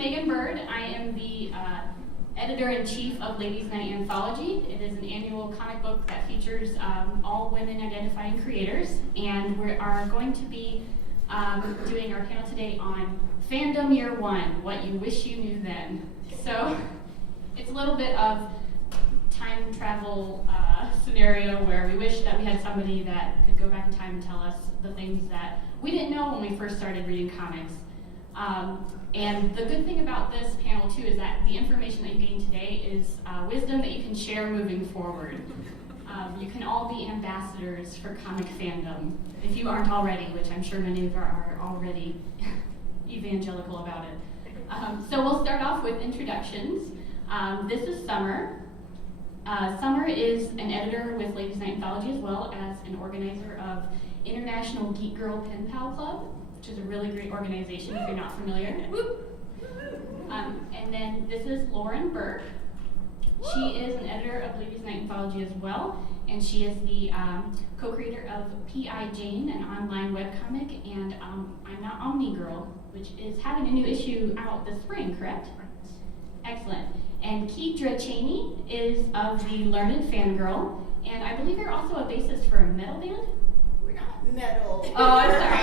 Byrd. I am the editor-in-chief of Ladies Night Anthology. It is an annual comic book that features all women identifying creators, and we are going to be doing our panel today on Fandom Year One, What You Wish You Knew Then. So it's a little bit of time travel scenario where we wish that we had somebody that could go back in time and tell us the things that we didn't know when we first started reading comics. And the good thing about this panel too is that the information that you gain today is wisdom that you can share moving forward. You can all be ambassadors for comic fandom, if you aren't already, which I'm sure many of you are already evangelical about it. So we'll start off with introductions. This is Summer. Summer is an editor with Ladies Night Anthology as well as an organizer of International Geek Girl Pen Pal Club, which is a really great organization if you're not familiar. And then this is Lauren Burke. She is an editor of Ladies Night Anthology as well, and she is the co-creator of P.I. Jane, an online webcomic, and I'm Not Omni Girl, which is having a new issue out this spring, correct? Excellent. And Keidra Chaney is of the Learned Fangirl, and I believe you're also a bassist for a metal band? Metal. Oh, I'm sorry.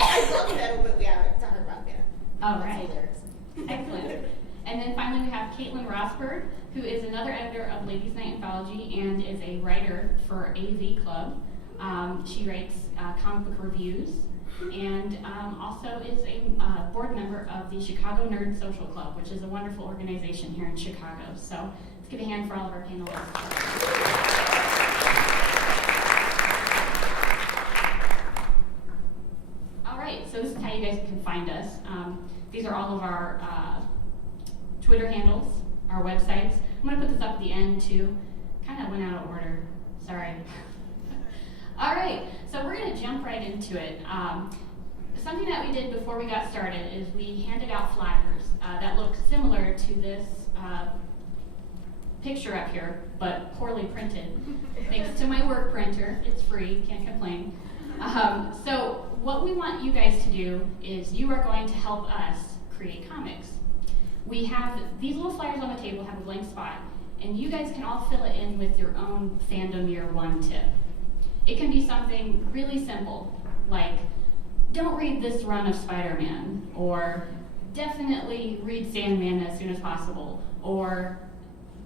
I love metal, but we haven't talked about that. All right. Excellent. And then finally we have Rosberg, who is another editor of Ladies Night Anthology and is a writer for AV Club. She writes comic book reviews and also is a board member of the Chicago Nerd Social Club, which is a wonderful organization here in Chicago. So let's give a hand for all of our panelists. So this is how you guys can find us. These are all of our Twitter handles, our websites. I'm going to put this up at the end too. Kind of went out of order. Sorry. All right, so we're going to jump right into it. Something that we did before we got started is we handed out flyers that look similar to this picture up here, but poorly printed. Thanks to my work printer. It's free, can't complain. So what we want you guys to do is you are going to help us create comics. We have these little flyers on the table, have a blank spot, and you guys can all fill it in with your own Fandom Year One tip. It can be something really simple, like don't read this run of Spider-Man, or definitely read Sandman as soon as possible, or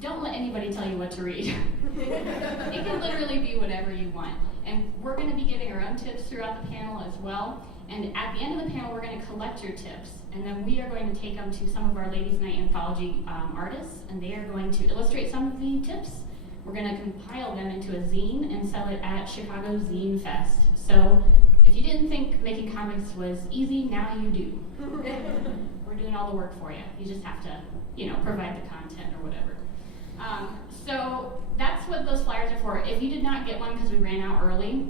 don't let anybody tell you what to read. It can literally be whatever you want. And we're going to be giving our own tips throughout the panel as well. And at the end of the panel, we're going to collect your tips. And then we are going to take them to some of our Ladies Night Anthology artists, and they are going to illustrate some of the tips. We're going to compile them into a zine and sell it at Chicago Zine Fest. So if you didn't think making comics was easy, now you do. We're doing all the work for you. You just have to, provide the content or whatever. So that's what those flyers are for. If you did not get one because we ran out early,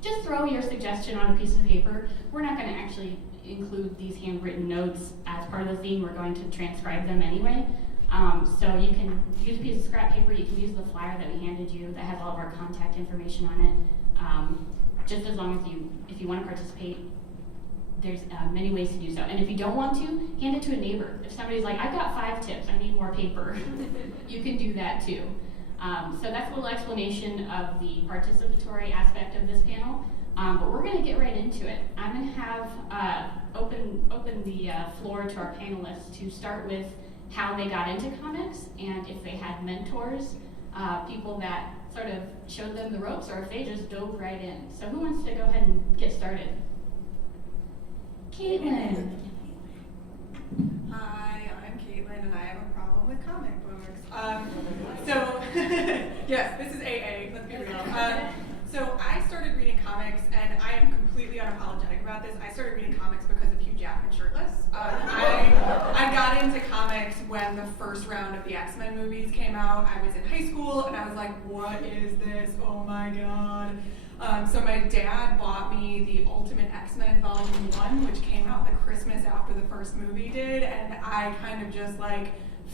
just throw your suggestion on a piece of paper. We're not going to actually include these handwritten notes as part of the theme. We're going to transcribe them anyway. So you can use a piece of scrap paper. You can use the flyer that we handed you that has all of our contact information on it. Just as long as if you want to participate, there's many ways to do so. And if you don't want to, hand it to a neighbor. If somebody's like, I've got 5 tips, I need more paper, you can do that too. So that's a little explanation of the participatory aspect of this panel. But we're going to get right into it. I'm going to have open the floor to our panelists to start with how they got into comics and if they had mentors, people that sort of showed them the ropes, or if they just dove right in. So who wants to go ahead and get started? Caitlin. Hi, I'm Caitlin, and I have a problem with comic books. Yes, this is AA, let's be real. So I started reading comics, and I am completely unapologetic about this. I started reading comics because of Hugh Jackman shirtless. I got into comics when the first round of the X-Men movies came out. I was in high school, and I was like, what is this? Oh my god. So my dad bought me the Ultimate X-Men Volume 1, which came out the Christmas after the first movie did, and I kind of just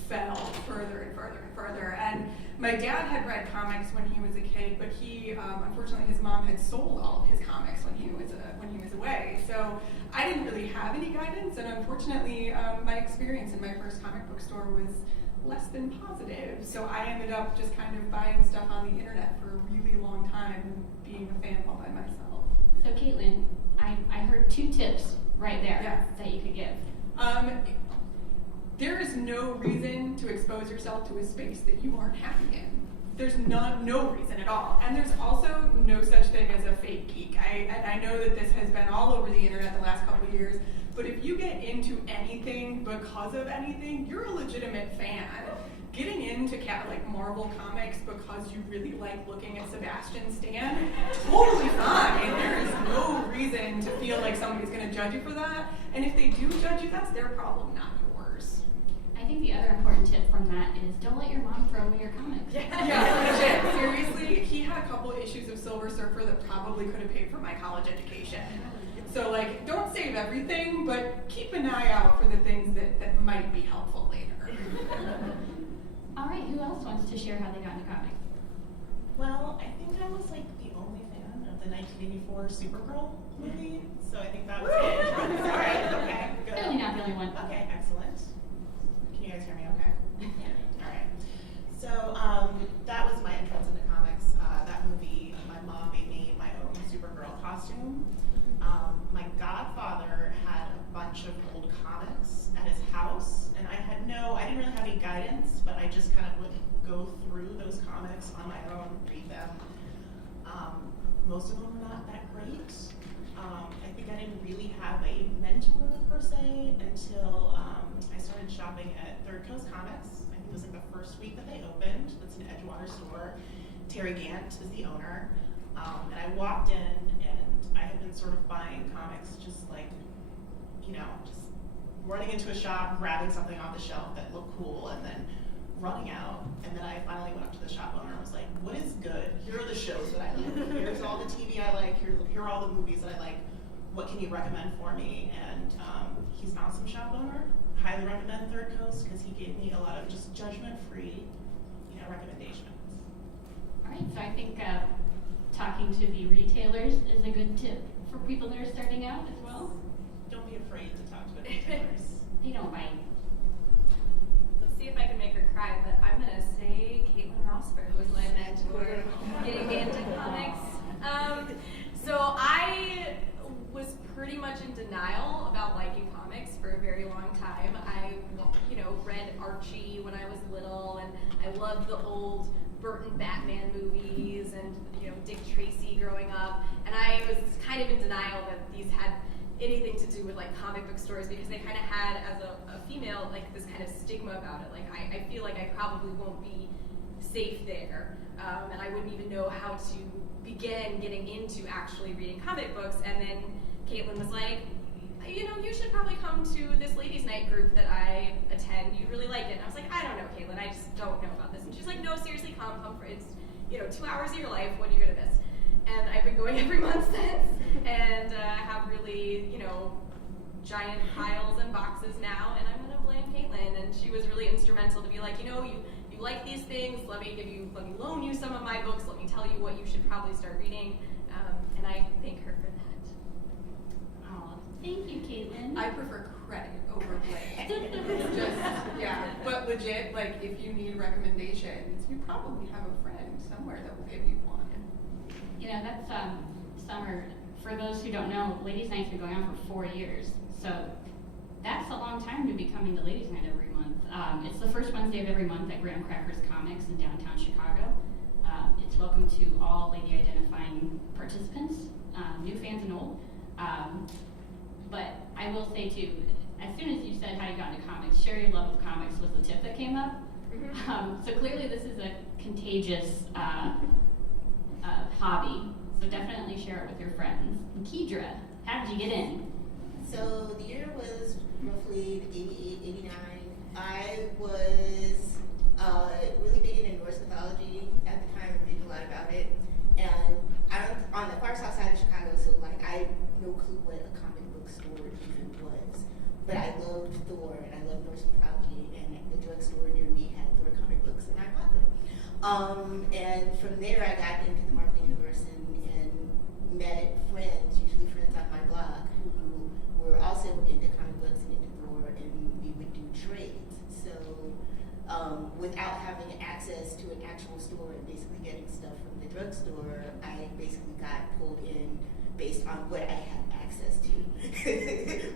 fell further and further and further. And my dad had read comics when he was a kid, but he, unfortunately, his mom had sold all of his comics when he was away. So I didn't really have any guidance, and unfortunately, my experience in my first comic book store was less than positive. So I ended up just kind of buying stuff on the internet for a really long time and being a fan all by myself. So Caitlin, I heard 2 tips right there Yes. that you could give. There is no reason to expose yourself to a space that you aren't happy in. There's no reason at all. And there's also no such thing as a fake geek. I know that this has been all over the internet the last couple of years, but if you get into anything because of anything, you're a legitimate fan. Getting into like Marvel comics because you really like looking at Sebastian Stan, totally fine. There is no reason to feel like somebody's going to judge you for that. And if they do judge you, that's their problem, not yours. I think the other important tip from that is don't let your mom throw away your comics. Yeah, legit. Seriously, he had a couple issues of Silver Surfer that probably could have paid for my college education. So like, don't save everything, but keep an eye out for the things that might be helpful later. All right, who else wants to share how they got into comics? Well, I think I was like the only fan of the 1984 Supergirl movie, so I think that was it. All right, okay, good. Clearly not the only one. Okay, excellent. Can you guys hear me okay? Yeah. All right. So that was my entrance into comics. That movie, my mom made me my own Supergirl costume. My godfather had a bunch of old comics at his house, and I didn't really have any guidance, but I just kind of would go through those comics on my own, read them. Most of them were not that great. I think I didn't really have a mentor per se until I started shopping at Third Coast Comics. I think it was like the first week that they opened. That's an Edgewater store. Terry Gant is the owner. And I walked in and I had been sort of buying comics just like, just running into a shop, grabbing something off the shelf that looked cool, and then running out. And then I finally went up to the shop owner and was like, what is good? Here are the shows that I like. Here's all the TV I like. Here are all the movies that I like. What can you recommend for me? And he's an awesome shop owner. Highly recommend Third Coast because he gave me a lot of just judgment-free, recommendations. All right, so I think talking to the retailers is a good tip for people that are starting out as well. Don't be afraid to talk to the retailers. They don't bite. Let's see if I can make her cry, but I'm going to say Caitlin Rosberg was my mentor getting me into comics. So I was pretty much in denial about liking comics for a very long time. I, read Archie when I was little, and I loved the old Burton Batman movies and, Dick Tracy growing up. And I was kind of in denial that these had anything to do with like comic book stores because they kind of had, as a female, like this kind of stigma about it. Like I feel like I probably won't be safe there, and I wouldn't even know how to begin getting into actually reading comic books. And then Caitlin was like, you should probably come to this Ladies Night group that I attend. You'd really like it. And I was like, I don't know, Caitlin, I just don't know about this. And she's like, no, seriously, come for it. It's 2 hours of your life. What are you gonna miss? And I've been going every month since, and have really, giant piles and boxes now. And I'm gonna blame Caitlin. And she was really instrumental to be like, you like these things. Let me loan you some of my books. Let me tell you what you should probably start reading. And I thank her for that. Thank you, Caitlin. I prefer credit over blame. But legit, like if you need recommendations, you probably have a friend somewhere that will give you one. That's summer. For those who don't know, Ladies Night's been going on for 4 years. So that's a long time to be coming to Ladies Night every month. It's the first Wednesday of every month at Graham Crackers Comics in downtown Chicago. It's welcome to all lady identifying participants, new fans and old. But I will say too, as soon as you said how you got into comics, share your love of comics was the tip that came up. So clearly this is a contagious hobby. So definitely share it with your friends. And Keidra, how did you get in? So the year was roughly 88, 89. I was really big into Norse mythology at the time, reading a lot about it. And I'm on the far south side of Chicago, so like I had no clue what a comic book store even was. But I loved Thor and I loved Norse mythology, and the drugstore And from there, I got into the marketing universe and met friends, usually friends on my blog, who were also into comic books and into lore, and we would do trades. So without having access to an actual store and basically getting stuff from the drugstore, I basically got pulled in based on what I had access to,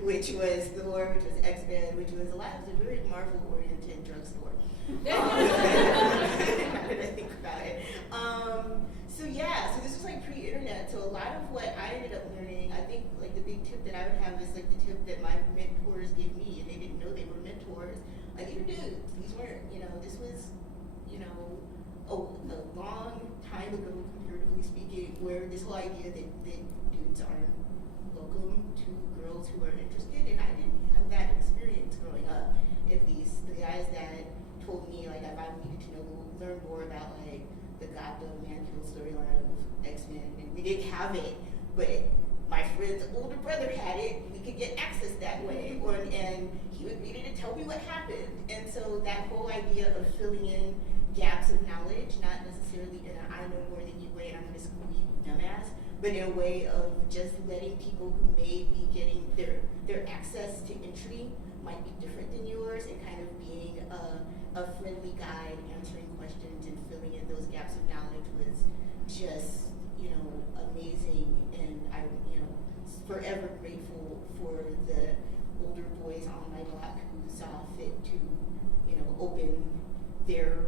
which was Thor, which was X-Men, which was a very Marvel-oriented drugstore. Now that I think about it. So this was like pre-internet. So a lot of what I ended up learning, I think like the big tip that I would have is like the tip that my mentors gave me, and they didn't know they were mentors. Like, these are dudes. These weren't, this was, a long time ago, comparatively speaking, where this whole idea that dudes aren't welcome to girls who are interested, and I didn't have that experience growing up. At least the guys that told me like if I needed to learn more about like the Gotham man-killed storyline of X-Men, and we didn't have it, but my friend's older brother had it. We could get access that way, and he would read it and tell me what happened. And so that whole idea of filling in gaps of knowledge, not necessarily in a I know more than you way and I'm gonna school you dumbass, but in a way of just letting people who may be getting their access to entry might be different than yours, and kind of being a friendly guide, answering questions and filling in those gaps of knowledge was just amazing. And I forever grateful for the older boys on my block who saw fit to open their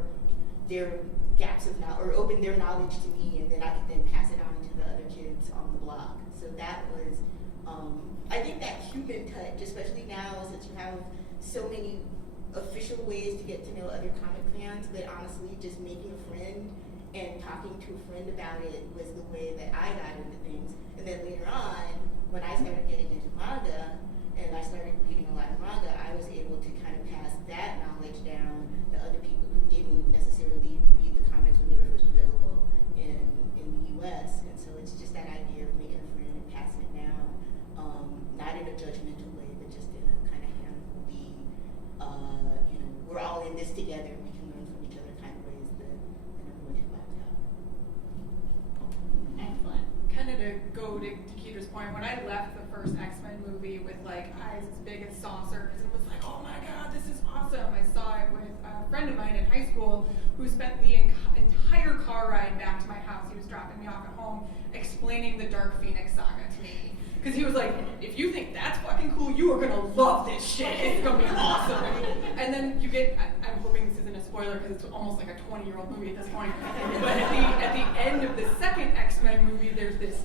gaps of knowledge, or open their knowledge to me, and then I could then pass it on to the other kids on the block. So that was I think that human touch, especially now since you have so many official ways to get to know other comic fans, but honestly just making a friend and talking to a friend about it was the way that I got into things. And then later on, when I started getting into manga and I started reading a lot of manga, I was able to kind of pass that knowledge down to other people who didn't necessarily read the comics when they were first available in the US. And so it's just that idea of making a friend and passing it down, not in a judgmental way, but just in a kind of hand-holdy, we're all in this together, we can learn from each other kind of ways that everyone should laugh out. Excellent. Kind of to go to Keidra's point, when I left the first X-Men movie with like eyes as big as saucers and was like, oh my god, this is awesome. I saw it with a friend of mine in high school who spent the entire car ride back to my house. He was dropping me off at home explaining the Dark Phoenix saga to me. Because he was like, if you think that's fucking cool, you are gonna love this shit. It's gonna be awesome. And then you get, I'm hoping this isn't a spoiler because it's almost like a 20-year-old movie at this point. But at the end of the second X-Men movie, there's this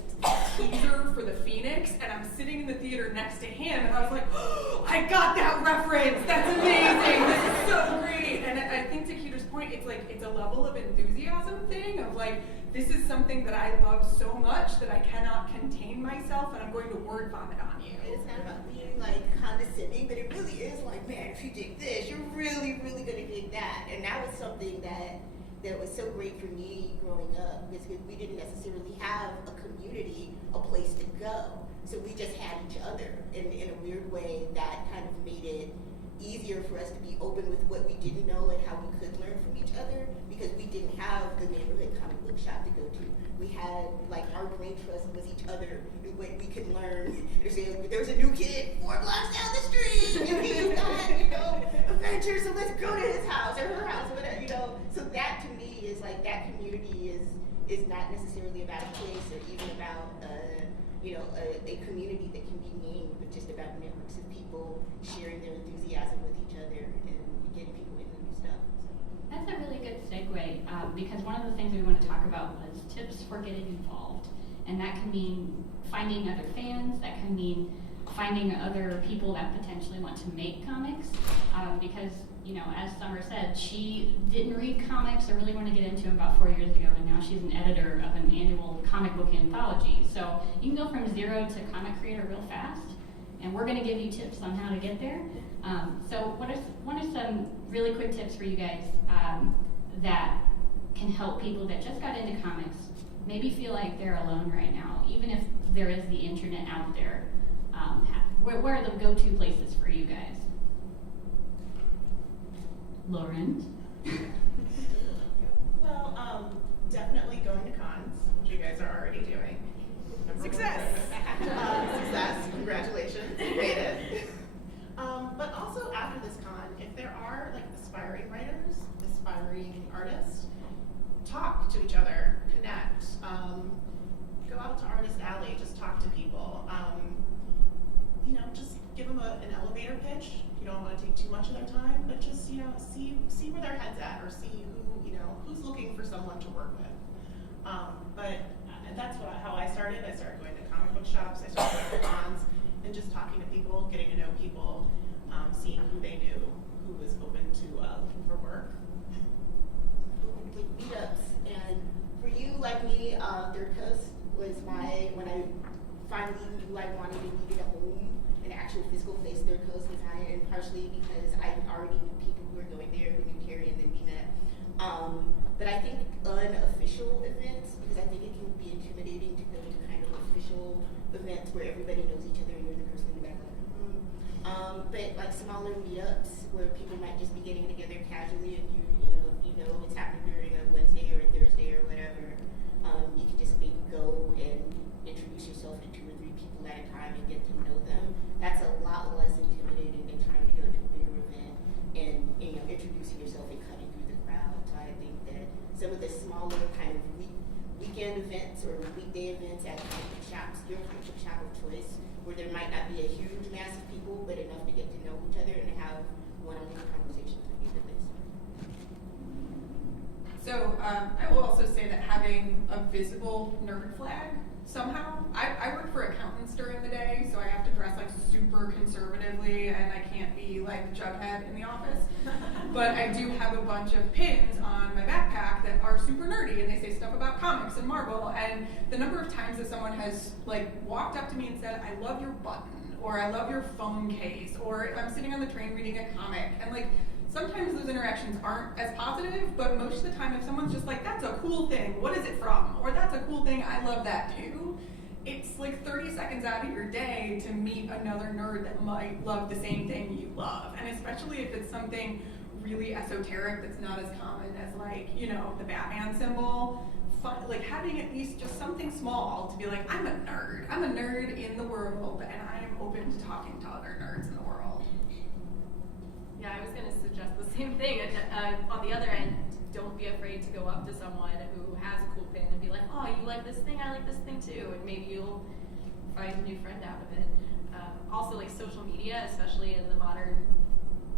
teaser for the Phoenix, and I'm sitting in the theater next to him, and I was like, oh, I got that reference. That's amazing. This is so great. And I think to Keidra's point, it's a level of enthusiasm thing of like, this is something that I love so much that I cannot contain myself, and I'm going to word vomit on you. It's not about being like condescending, but it really is like, man, if you dig this, you're really, really gonna dig that. And that was something that was so great for me growing up, because we didn't necessarily have a community, a place to go. So we just had each other. And in a weird way, that kind of made it easier for us to be open with what we didn't know and how we could learn from each other, because we didn't have the neighborhood comic book shop to go to. We had, like, our brain trust was each other. We could learn. There was a new kid 4 blocks down the street, and he's got, adventure, so let's go to his house or her house, whatever, So that to me is like, that community is not necessarily about a place or even about a community that can be named, but just about networks of people sharing their enthusiasm with each other and getting people into new stuff. That's a really good segue, because one of the things we want to talk about was tips for getting involved. And that can mean finding other fans, that can mean finding other people that potentially want to make comics, because, as Summer said, she didn't read comics or really want to get into them about 4 years ago, and now she's an editor of an annual comic book anthology. So you can go from zero to comic creator real fast, and we're going to give you tips on how to get there. So what are some really quick tips for you guys that can help people that just got into comics, maybe feel like they're alone right now, even if there is the internet out there? Where are the go-to places for you guys? Lauren? Well, aspiring artist, talk to each other, connect, go out to Artist Alley, just talk to people. Just give them an elevator pitch. You don't want to take too much of their time, but just, see where their head's at, or see who's looking for someone to work with. But that's how I started. I started going to comic book shops, I started going to cons, and just talking to people, getting to know people, seeing who they knew, who was open to looking for work. With meetups, and for you, like me, Third Coast was when I finally knew I wanted and needed a home, an actual physical place. Third Coast was on it, and partially because I already knew people who were going there, who knew Carrie, and then we met. But I think unofficial events, because I think it can be intimidating to go to kind of official events where everybody knows each other and you're the person in the back of the room. But like smaller meetups where people might just be getting together casually, and if you know it's happening during a Wednesday or a Thursday or whatever, you can just maybe go and introduce yourself to 2 or 3 people at a time and get to know them. That's a lot less intimidating than trying to go to a bigger event and introducing yourself and cutting through the crowd. So I think that some of the smaller kind of weekend events or weekday events at comic book shops, your comic book shop of choice, where there might not be a huge mass of people, but enough to get to know each other and have one-on-one conversations would be the best. So I will also say that having a visible nerd flag somehow, I work for accountants during the day, so I have to dress like super conservatively, and I can't be like Jughead in the office. But I do have a bunch of pins on my backpack that are super nerdy, and they say stuff about comics and Marvel. And the number of times that someone has like walked up to me and said, "I love your button," or "I love your phone case," or if I'm sitting on the train reading a comic, and like sometimes those interactions aren't as positive, but most of the time if someone's just like, "That's a cool thing, what is it from?" or "That's a cool thing, I love that too," it's like 30 seconds out of your day to meet another nerd that might love the same thing you love. And especially if it's something really esoteric that's not as common as like, the Batman symbol, like having at least just something small to be like, I'm a nerd in the world, and I'm open to talking to other nerds in the world. Yeah, I was going to suggest the same thing. On the other end, don't be afraid to go up to someone who has a cool pin and be like, "Oh, you like this thing? I like this thing too," and maybe you'll find a new friend out of it. Also, like social media, especially in the modern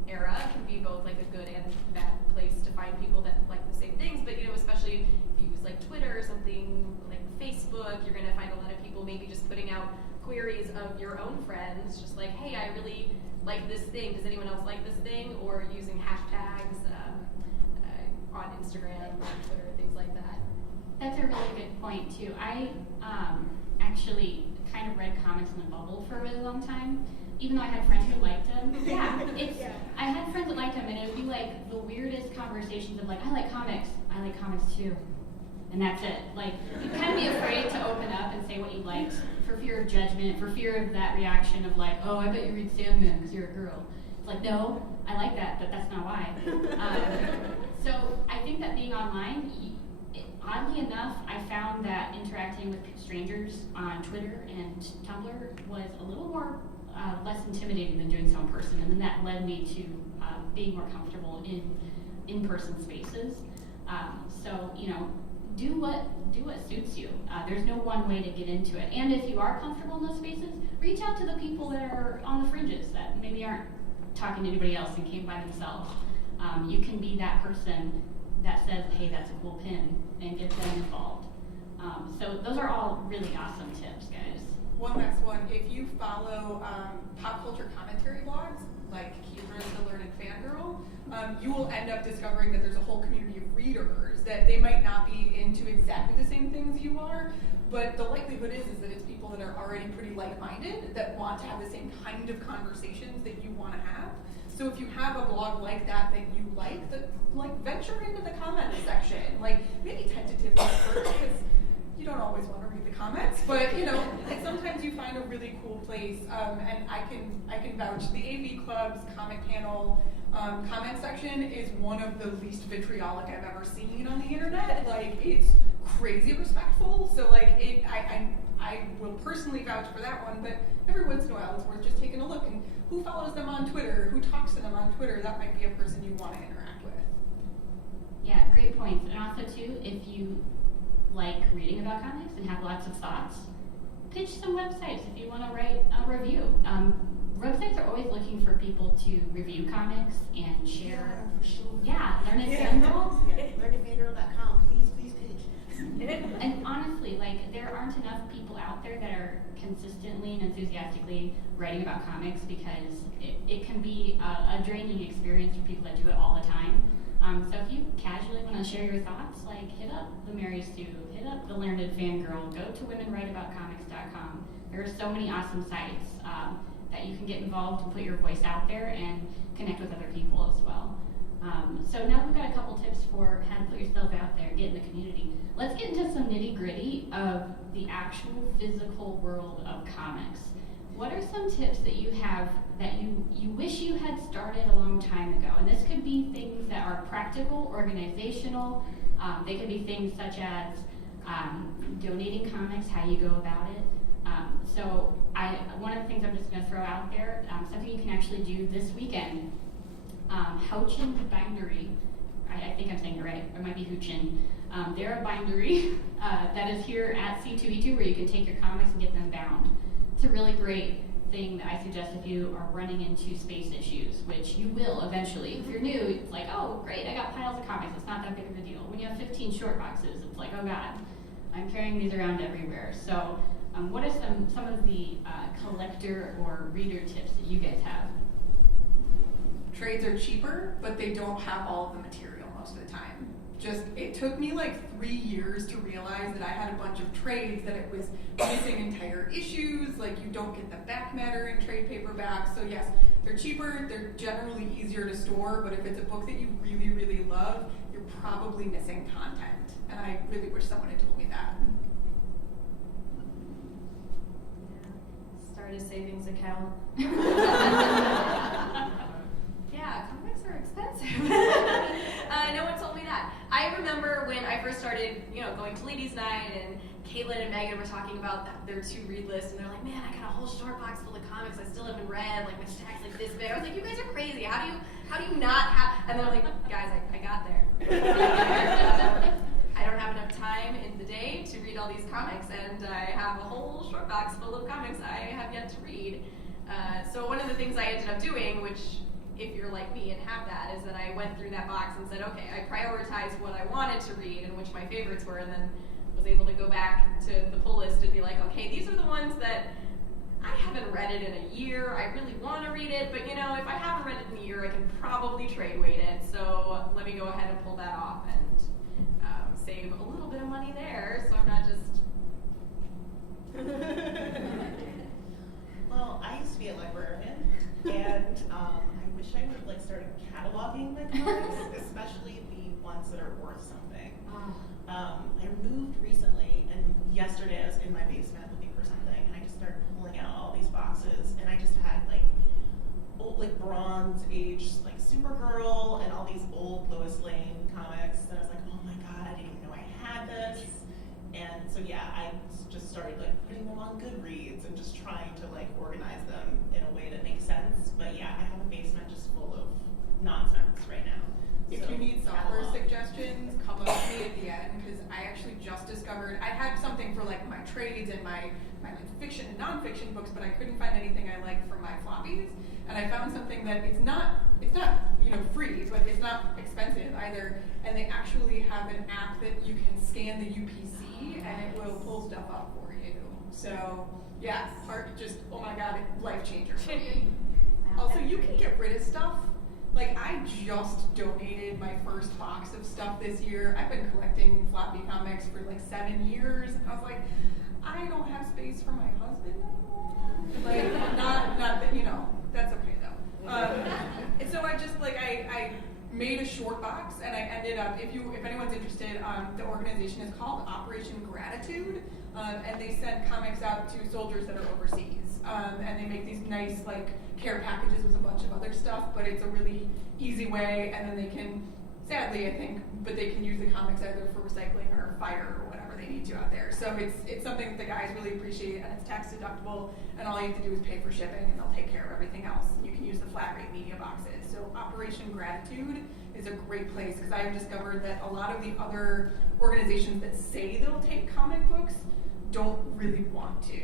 era, can be both like a good and bad place to find people that like the same things. But especially if you use like Twitter or something like Facebook, you're going to find a lot of people maybe just putting out queries of your own friends, just like, "Hey, I really like this thing. Does anyone else like this thing?" Or using hashtags on Instagram or Twitter, things like that. That's a really good point too. I actually kind of read comics in a bubble for a really long time, even though I had friends that liked them. Yeah, I had friends that liked them, and it would be like the weirdest conversations of like, "I like comics too," and that's it. Like, you kind of be afraid to open up and say what you liked for fear of judgment, for fear of that reaction of like, "Oh, I bet you read Sandman because you're a girl." It's like, no, I like that, but that's not why. So I think that being online, oddly enough, I found that interacting with strangers on Twitter and Tumblr was a little more less intimidating than doing so in person, and then that led me to being more comfortable in in-person spaces. So do what suits you. There's no one way to get into it, and if you are comfortable in those spaces, reach out to the people that are on the fringes that maybe aren't talking to anybody else and came by themselves. You can be that person that says, "Hey, that's a cool pin," and get them involved. So those are all really awesome tips, guys. One last one. If you follow pop culture commentary blogs like Keidra, the Learned Fangirl, you will end up discovering that there's a whole community of readers that they might not be into exactly the same things you are, but the likelihood is that it's people that are already pretty like-minded that want to have the same kind of conversations that you want to have. So if you have a blog like that you like venture into the comment section, like maybe tentatively at first, because you don't always want to read the comments, but sometimes you find a really cool place, and I can vouch. The AV Club's comic panel comment section is one of the least vitriolic I've ever seen on the internet. Like, it's crazy respectful, so like I will personally vouch for that one, but every once in a while it's worth just taking a look and who follows them on Twitter, who talks to them on Twitter. That might be a person you want to interact with. Yeah, great points. And also too, if you like reading about comics and have lots of thoughts, pitch some websites if you want to write a review. Websites are always looking for people to review comics and share. Yeah, for sure. Yeah, learn at Fangirl. Yeah, learnatfangirl.com. Please pitch. And honestly, like, there aren't enough people out there that are consistently and enthusiastically writing about comics, because it can be a draining experience for people that do it all the time. So if you casually want to share your thoughts, like, hit up the Mary Sue, hit up the Learned Fangirl, go to womenwriteaboutcomics.com. There are so many awesome sites that you can get involved and put your voice out there and connect with other people as well. So now we've got a couple tips for how to put yourself out there, get in the community. Let's get into some nitty gritty of the actual physical world of comics. What are some tips that you have that you wish you had started a long time ago? And this could be things that are practical, organizational. They could be things such as donating comics, how you go about it. So one of the things I'm just going to throw out there, something you can actually do this weekend. Houchin Bindery, I think I'm saying it right, or it might be Houchin. They're a bindery that is here at C2E2 where you can take your comics and get them bound. It's a really great thing that I suggest if you are running into space issues, which you will eventually. If you're new, it's like, oh, great, I got piles of comics. It's not that big of a deal. When you have 15 short boxes, it's like, oh, God, I'm carrying these around everywhere. So what are some of the collector or reader tips that you guys have? Trades are cheaper, but they don't have all of the material most of the time. It took me like 3 years to realize that I had a bunch of trades, that it was missing entire issues, like you don't get the back matter in trade paperbacks. So yes, they're cheaper, they're generally easier to store, but if it's a book that you really, really love, you're probably missing content. And I really wish someone had told me that. Start a savings account. Yeah, comics are expensive. No one told me that. I remember when I first started, going to Ladies Night, and Caitlin and Megan were talking about their to-read list, and they're like, man, I got a whole short box full of comics I still haven't read, like my stack's like this big. I was like, you guys are crazy. How do you not have? And they're like, guys, I got there. I don't have enough time in the day to read all these comics, and I have a whole short box full of comics I have yet to read. So one of the things I ended up doing, which if you're like me and have that, is that I went through that box and said, okay, I prioritized what I wanted to read and which my favorites were, and then was able to go back to the pull list and be like, okay, these are the ones that I haven't read it in a year. I really want to read it, but if I haven't read it in a year, I can probably trade weight it. So let me go ahead and pull that off and save a little bit of money there, so I'm not just. Well, I used to be a librarian, and I wish I would start cataloging my comics, especially the ones that are worth something. I moved recently, and yesterday I was in my basement looking for something, and I just started pulling out all these boxes, and I just had old, Bronze Age Supergirl and all these old Lois Lane comics, and I was like, oh my god, I didn't even know I had this. And so yeah, I just started putting them on Goodreads and just trying to organize them in a way that makes sense. But yeah, I have a basement just full of nonsense right now. If So, you need software catalog. suggestions, come up to me at the end, because I actually just discovered I had something for my trades and my fiction and nonfiction books, but I couldn't find anything I liked for my floppies. And I found something that it's not free, but it's not expensive either. And they actually have an app that you can scan the UPC and it will pull stuff up for you. So yeah, oh my god, life changer for me. Also, you can get rid of stuff. I just donated my first box of stuff this year. I've been collecting floppy comics for 7 years. And I was like, I don't have space for my husband anymore. Not that, that's okay though. And so I just, I made a short box, and I ended up, if anyone's interested, the organization is called Operation Gratitude, and they send comics out to soldiers that are overseas. And they make these nice care packages with a bunch of other stuff, but it's a really easy way, and then they can, sadly I think, but they can use the comics either for recycling or fire or whatever they need to out there. So it's something that the guys really appreciate, and it's tax deductible, and all you have to do is pay for shipping, and they'll take care of everything else. You can use the flat rate media boxes. So Operation Gratitude is a great place, because I have discovered that a lot of the other organizations that say they'll take comic books don't really want to.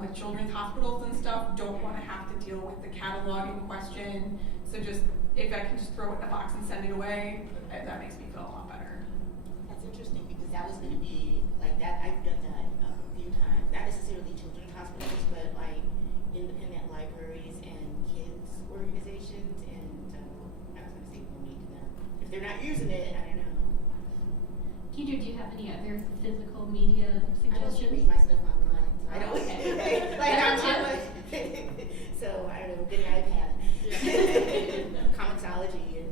Like children's hospitals and stuff don't want to have to deal with the catalog in question. So just, if I can just throw it in a box and send it away, that makes me feel a lot better. That's interesting because that was going to be like that. I've done that a few times. Not necessarily children's hospitals, but like independent libraries and kids organizations. And I was going to say donate to them. If they're not using it, I don't know. Keidra, do you have any other physical media I don't suggestions? read my stuff online. So I don't. Okay. Like I'm Better so I don't know. Get an iPad. Comicsology and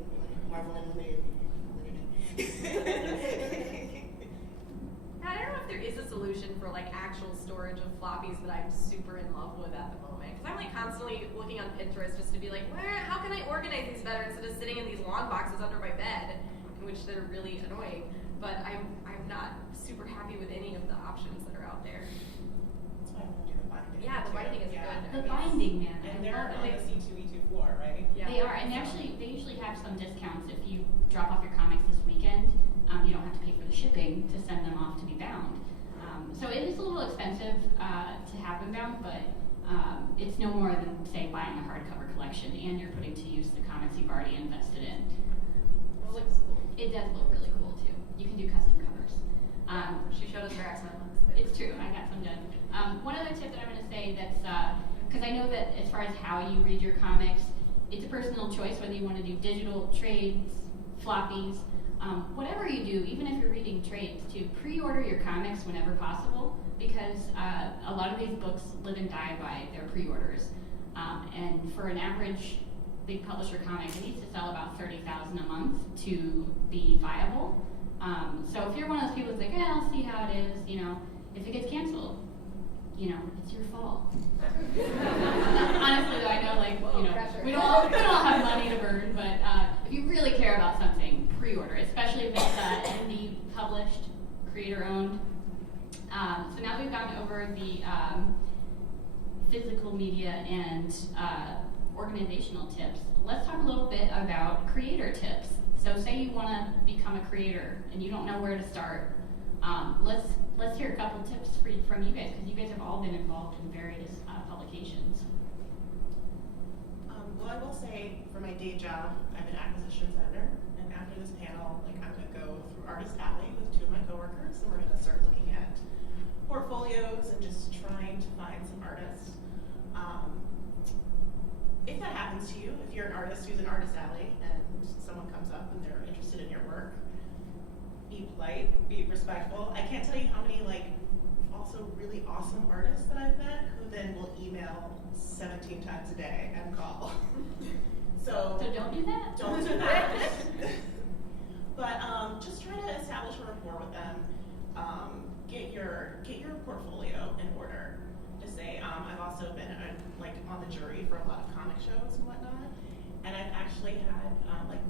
Marvel Unlimited. I don't know if there is a solution for like actual storage of floppies that I'm super in love with at the moment. Because I'm like constantly looking on Pinterest just to be like, how can I organize these better instead of sitting in these long boxes under my bed, in which they're really annoying. But I'm not super happy with any of the options that are out there. That's why I want to do the binding. Yeah, the too. binding is Yeah. good. The binding, man. And I they're love on it. the C2E2 floor, right? Yeah. They are, and actually, they usually have some discounts if you drop off your comics this weekend. You don't have to pay for the shipping to send them off to be bound. So it is a little expensive to have them bound, but it's no more than, say, buying a hardcover collection, and you're putting to use the comics you've already invested in. It looks cool. It does look really cool, too. You can do custom covers. She showed us her excellent looks. It's true, I got some done. One other tip that I'm going to say that's, because I know that as far as how you read your comics, it's a personal choice whether you want to do digital trades, floppies, whatever you do, even if you're reading trades, to pre-order your comics whenever possible, because a lot of these books live and die by their pre-orders. And for an average big publisher comic, it needs to sell about 30,000 a month to be viable. So if you're one of those people that's like, yeah, I'll see how it is, if it gets canceled, it's your fault. Honestly, though, I know, pressure. we don't all have money to burn, but if you really care about something, pre-order, especially if it's indie published, creator-owned. So now we've gone over the physical media and organizational tips. Let's talk a little bit about creator tips. So say you want to become a creator and you don't know where to start. Let's hear a couple tips from you guys, because you guys have all been involved in various publications. Well, I will say for my day job, I'm an acquisitions editor, and after this panel, I'm going to go through Artist Alley with 2 of my coworkers, and we're going to start looking at portfolios and just trying to find some artists. If that happens to you, if you're an artist who's in Artist Alley and someone comes up and they're interested in your work, be polite, be respectful. I can't tell you how many also really awesome artists that I've met who then will email 17 times a day and call. So don't do that? Don't do that. But just try to establish a rapport with them. Get your portfolio in order. Just say, I've also been on the jury for a lot of comic shows and whatnot, and I've actually had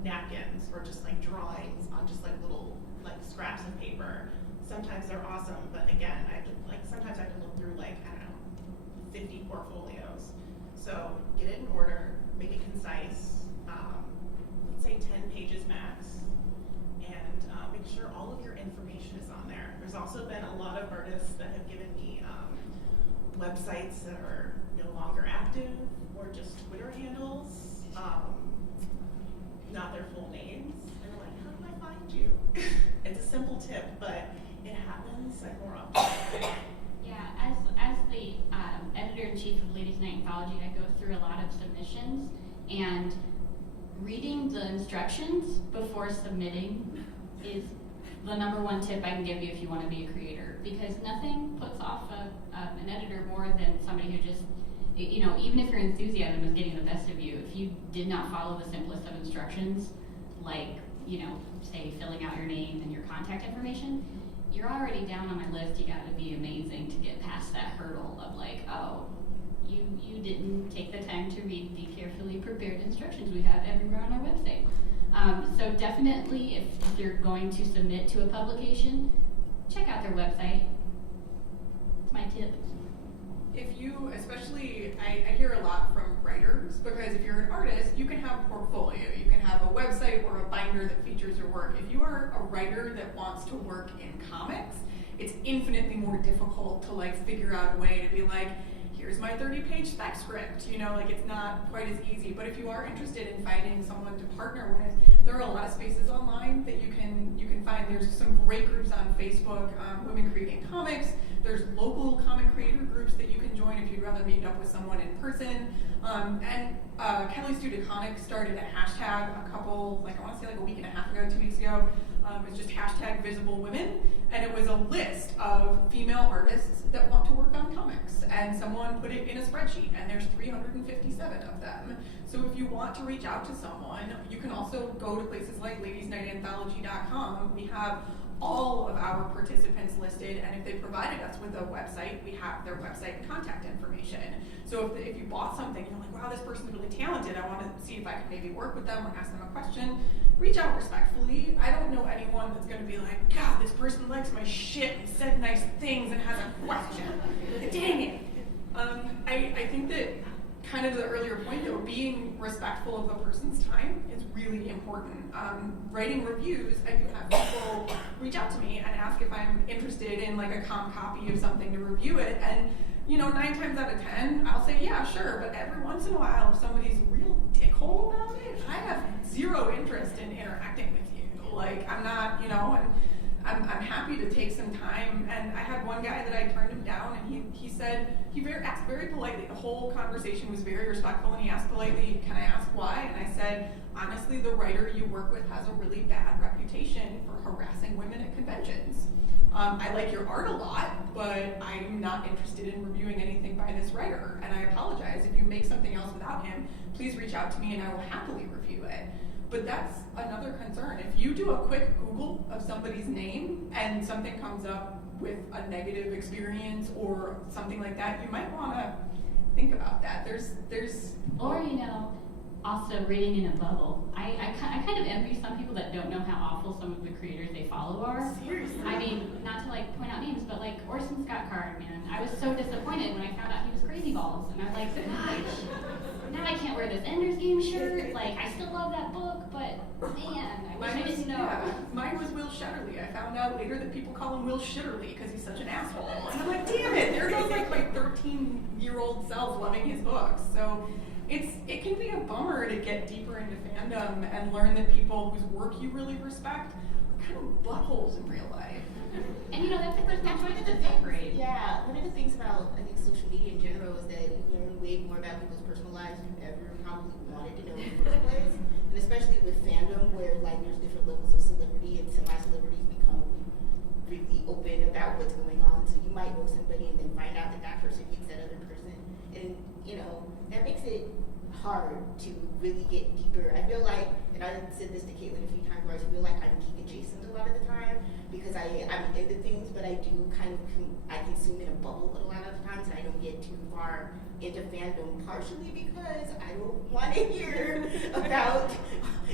napkins or just drawings on just little scraps of paper. Sometimes they're awesome, but again, sometimes I have to look through 50 portfolios. So get it in order, make it concise. Let's say 10 pages max, and make sure all of your information is on there. There's also been a lot of artists that have given me websites that are no longer active, or just Twitter handles, not their full names, and they're like, how do I find you? It's a simple tip, but it happens more often. Yeah, as the editor-in-chief of Ladies Night Anthology, I go through a lot of submissions, and reading the instructions before submitting is the #1 tip I can give you if you want to be a creator, because nothing puts off an editor more than somebody who just, even if your enthusiasm is getting the best of you, if you did not follow the simplest of instructions, say filling out your name and your contact information, you're already down on my list. You got to be amazing to get past that hurdle of you didn't take the time to read the carefully prepared instructions we have everywhere on our website. So definitely, if you're going to submit to a publication, check out their website. It's my tip. If you, especially, I hear a lot from writers, because if you're an artist, you can have a portfolio, you can have a website or a binder binder that features your work. If you are a writer that wants to work in comics, it's infinitely more difficult to like figure out a way to be like, here's my 30-page spec script, you know, like it's not quite as easy. But if you are interested in finding someone to partner with, there are a lot of spaces online that you can find. There's some great groups on Facebook, Women Creating Comics. There's local comic creator groups that you can join if you'd rather meet up with someone in person. Kelly's Due to Comics started a hashtag I want to say like a week and a half ago, 2 weeks ago. It was just hashtag Visible Women, and it was a list of female artists that want to work on comics. And someone put it in a spreadsheet, and there's 357 of them. So if you want to reach out to someone, you can also go to places like ladiesnightanthology.com. We have all of our participants listed, and if they provided us with a website, we have their website and contact information. So if you bought something, you're like, wow, this person's really talented, I want to see if I can maybe work with them or ask them a question, reach out respectfully. I don't know anyone that's going to be like, God, this person likes my shit and said nice things and has a question. Dang it. I think that kind of the earlier point though, being respectful of the person's time is really important. Writing reviews, I do have people reach out to me and ask if I'm interested in like a comp copy of something to review it, and 9 times out of 10, I'll say, yeah, sure, but every once in a while, if somebody's a real dickhole about it, I have zero interest in interacting with you. Like, I'm not, and I'm happy to take some time. And I had one guy that I turned him down, and he said, asked very politely, the whole conversation was very respectful, and he asked politely, can I ask why? And I said, honestly, the writer you work with has a really bad reputation for harassing women at conventions. I like your art a lot, but I'm not interested in reviewing anything by this writer, and I apologize. If you make something else without him, please reach out to me and I will happily review it. But that's another concern. If you do a quick Google of somebody's name and something comes up with a negative experience or something like that, you might want to think about that. Or, also reading in a bubble. I kind of envy some people that don't know how awful some of the creators they follow are. Seriously. I mean, not to like point out names, but like Orson Scott Card, man. I was so disappointed when I found out he was Crazy Balls, and I was like, gosh, now I can't wear this Ender's Game shirt. Like, I still love that book, but man, I wish I didn't know. Yeah, mine was Will Shetterly. I found out later that people call him Will Shitterly because he's such an asshole. And I'm like, damn it, there goes like my 13-year-old self loving his books. So it can be a bummer to get deeper into fandom and learn that people whose work you really respect are kind of buttholes in real life. And that's the first That's time one of to the things. separate. Yeah, one of the things about I think social media in general is that you learn way more about people's personal lives than you ever probably wanted to know in the first place. And especially with fandom, where like there's different levels of celebrity and semi-celebrities become really open about what's going on. So you might know somebody and then find out that that person hates that other person, and that makes it hard to really get deeper. I feel like, and I said this to Caitlin a few times, where I feel like I'm geek adjacent a lot of the time because I'm into things, but I do I consume in a bubble a lot of the times, and I don't get too far into fandom, partially because I don't want to hear about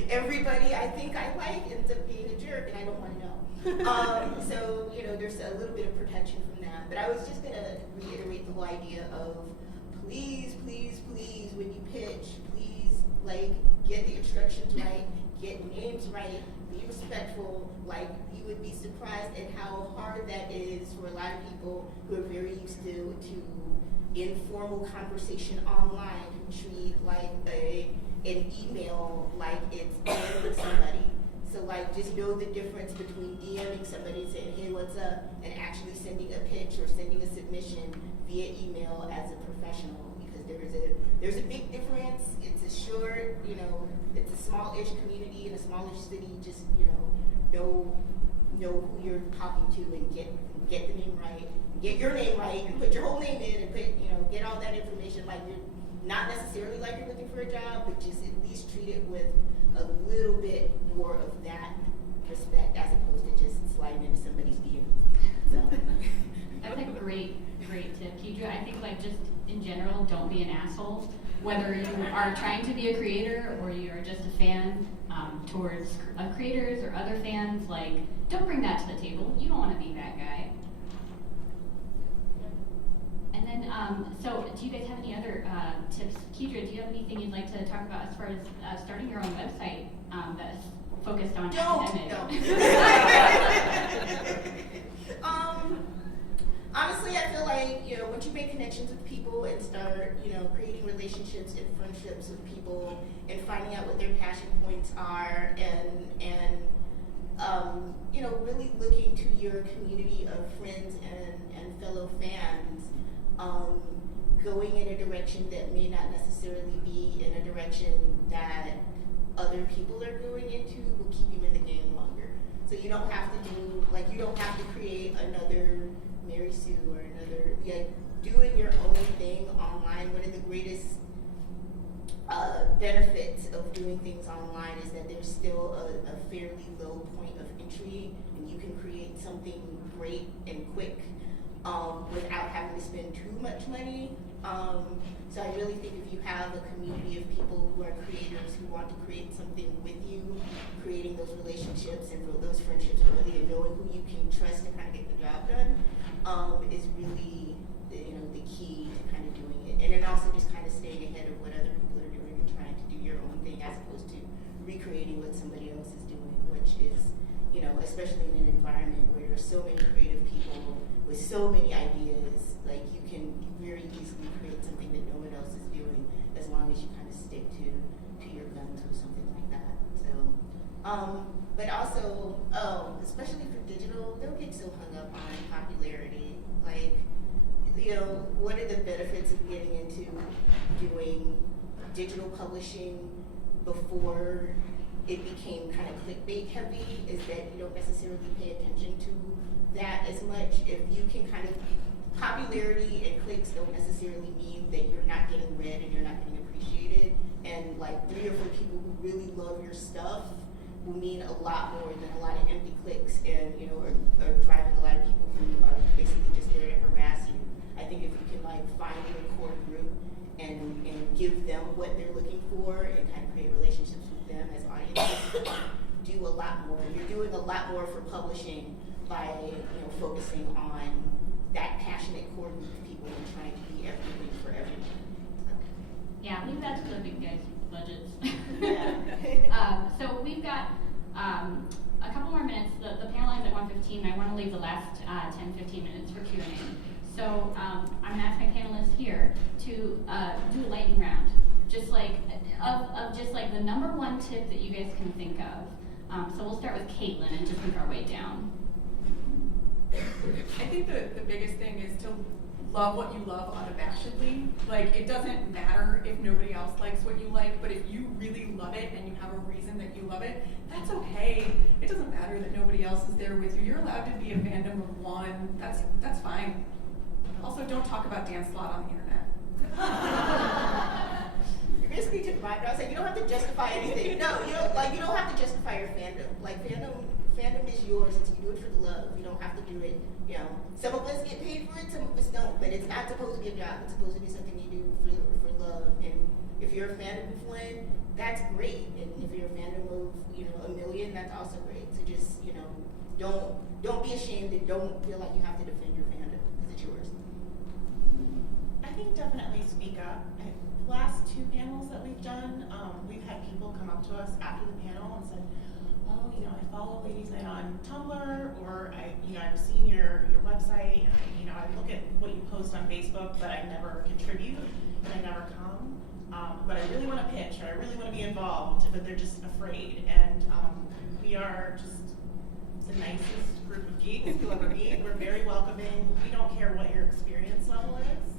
everybody I think I like ends up being a jerk, and I don't want to know. So there's a little bit of protection from that. But I was just gonna reiterate the whole idea of please, when you pitch, please get the instructions right, get names right, be respectful. Like, you would be surprised at how hard that is for a lot of people who are very used to informal conversation online, who treat an email like it's DMing somebody. So just know the difference between DMing somebody and saying, hey, what's up, and actually sending a pitch or sending a submission via email as a professional, because there's a big difference. It's a short, it's a small-ish community in a smallish city. Just know who you're talking to and get the name right, get your name right, and put your whole name in, and get all that information. Like, you're not necessarily like you're looking for a job, but just at least treat it with a little bit more of that respect as opposed to just sliding into somebody's DM. So. That's a great tip, Keidra. I think just in general, don't be an asshole. Whether you are trying to be a creator or you are just a fan towards creators or other fans, don't bring that to the table. You don't want to be that guy. And then, so do you guys have any other tips? Keidra, do you have anything you'd like to talk about as far as starting your own website that focused on Don't, academic. Honestly, I feel like, once you make connections with people and start, creating relationships and friendships with people and finding out what their passion points are and really looking to your community of friends and fellow fans, going in a direction that may not necessarily be in a direction that other people are going into will keep you in the game longer. So you don't have to create another Mary Sue or another, doing your own thing online. One of the greatest benefits of doing things online is that there's still a fairly low point of entry, and you can create something great and quick without having to spend too much money. So I really think if you have a community of people who are creators who want to create something with you, creating those relationships and those friendships early and knowing who you can trust to kind of get the job done is really the key to kind of doing it. And then also just kind of staying ahead of what other people are doing and trying to do your own thing as opposed to recreating what somebody else is doing, which is, especially in an environment where there are so many creative people with so many ideas, like you can very easily create something that no one else is doing as long as you kind of stick to your guns or something like that. So, but also, especially for digital, don't get so hung up on popularity. Like, what are the benefits of getting into doing digital publishing before it became kind of clickbait heavy is that you don't necessarily pay attention to that as much. If you can kind of, popularity and clicks don't necessarily mean that you're not getting read and you're not getting appreciated. And like 3 or 4 people who really love your stuff will mean a lot more than a lot of empty clicks and, or driving a lot of people who are basically just there to harass you. I think if you can like find your core group and give them what they're looking for and kind of create relationships with them as audiences, do a lot more. You're doing a lot more for publishing by focusing on that passionate core group of people and trying to be everything for everyone. So. Yeah, leave that to the big guys with budgets. Yeah. So we've got a couple more minutes. The panel ends at 1:15. I want to leave the last 10-15 minutes for Q&A. So I'm going to ask my panelists here to do a lightning round, just like just like the number one tip that you guys can think of. So we'll start with Caitlin and just move our way down. I think the biggest thing is to love what you love unabashedly. Like, it doesn't matter if nobody else likes what you like, but if you really love it and you have a reason that you love it, that's okay. It doesn't matter that nobody else is there with you. You're allowed to be a fandom of one. That's fine. Also, don't talk about Dan Slott on the internet. You basically took my advice. You don't have to justify anything. No, you don't have to justify your fandom. Like, fandom is yours. You do it for the love. You don't have to do it. Some of us get paid for it, some of us don't. But it's not supposed to be a job. It's supposed to be something you do for love. And if you're a fandom of one, that's great. And if you're a fandom of 1 million, that's also great. So just don't be ashamed and don't feel like you have to defend your fandom because it's yours. I think definitely speak up. The last 2 panels that we've done, we've had people come up to us after the panel and said, "Oh, I follow Ladies Night on Tumblr, or I've seen your website, and I look at what you post on Facebook, but I never contribute and I never come. But I really want to pitch, or I really want to be involved, but they're just afraid." And we are just the nicest group of geeks you'll ever meet. We're very welcoming. We don't care what your experience level is.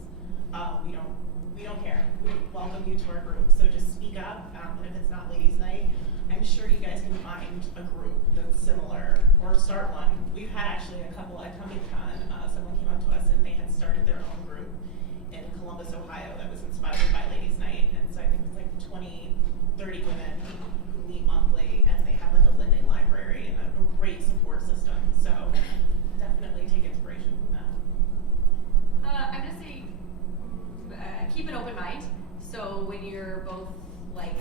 We don't care. We welcome you to our group. So just speak up. And if it's not Ladies Night, I'm sure you guys can find a group that's similar or start one. We've had actually a couple at ComicCon. Someone came up to us and they had started their own group in Columbus, Ohio that was inspired by Ladies Night. And so I think it's like 20, 30 women who meet monthly, and they have like a lending library and a great support system. So definitely take inspiration from that. I'm gonna say keep an open mind. So when you're both like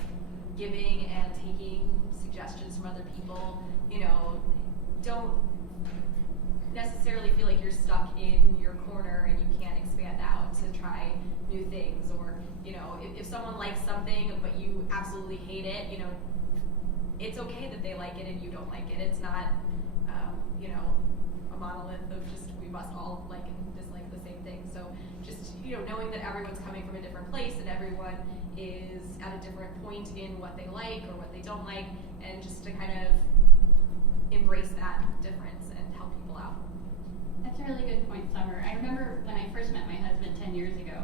giving and taking suggestions from other people, don't necessarily feel like you're stuck in your corner and you can't expand out to try new things. Or if someone likes something but you absolutely hate it, it's okay that they like it and you don't like it. It's not, a monolith of just we must all like and dislike the same thing. So just, knowing that everyone's coming from a different place and everyone is at a different point in what they like or what they don't like, and just to kind of embrace that difference and help people out. That's a really good point, Summer. I remember when I first met my husband 10 years ago,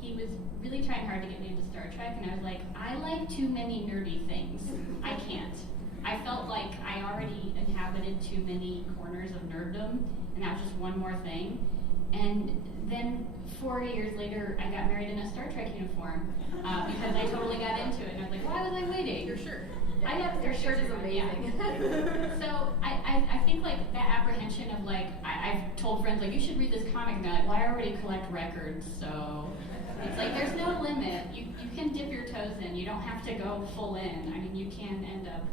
he was really trying hard to get me into Star Trek, and I was like, I like too many nerdy things. I can't. I felt like I already inhabited too many corners of nerddom, and that was just one more thing. And then 4 years later, I got married in a Star Trek uniform because I totally got into it. And I was like, why was I waiting? Your shirt. I have Your shirt is amazing. Yeah. So I think like that apprehension of like, I've told friends like, you should read this comic, and they're like, well, I already collect records, so it's like there's no limit. You can dip your toes in. You don't have to go full in. I mean, you can end up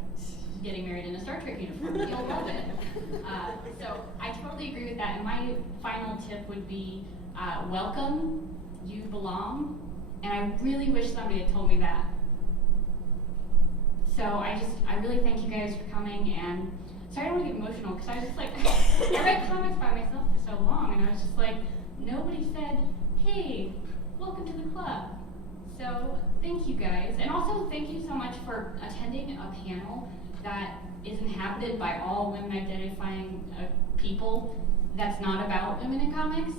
getting married in a Star Trek uniform. You'll love it. So I totally agree with that. And my final tip would be, welcome, you belong. And I really wish somebody had told me that. So I really thank you guys for coming, and sorry I don't want to get emotional, because I was just like, I read comics by myself for so long, and I was just like, nobody said, hey, welcome to the club. So thank you guys, and also thank you so much for attending a panel that is inhabited by all women identifying people that's not about women in comics.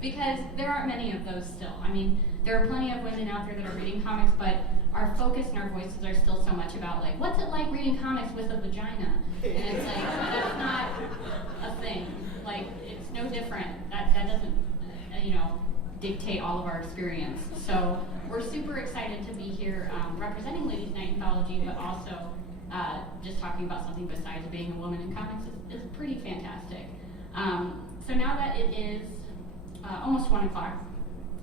Because there aren't many of those still. I mean, there are plenty of women out there that are reading comics, but our focus and our voices are still so much about like, what's it like reading comics with a vagina? And it's like, that's not a thing. Like, it's no different. That doesn't, dictate all of our experience. So we're super excited to be here representing Ladies Night Anthology, but also just talking about something besides being a woman in comics is pretty fantastic. So now that it is almost 1 o'clock,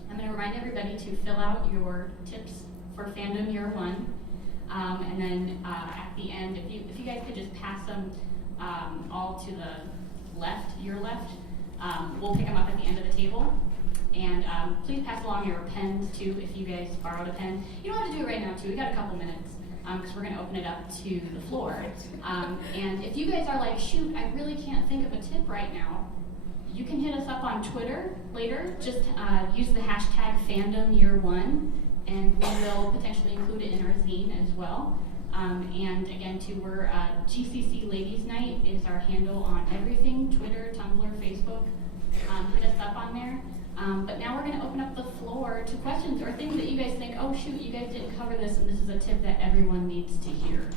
I'm going to remind everybody to fill out your tips for Fandom Year 1. And then at the end, if you guys could just pass them all to the left, your left, we'll pick them up at the end of the table. And please pass along your pens too if you guys borrowed a pen. You don't have to do it right now too, we got a couple minutes because we're going to open it up to the floor. And if you guys are like, shoot, I really can't think of a tip right now, you can hit us up on Twitter later. Just use the hashtag FandomYear1, and we will potentially include it in our zine as well. And again, too, we're GCC Ladies Night is our handle on everything, Twitter, Tumblr, Facebook. Hit us up on there. But now we're going to open up the floor to questions or things that you guys think, oh shoot, you guys didn't cover this, and this is a tip that everyone needs to hear.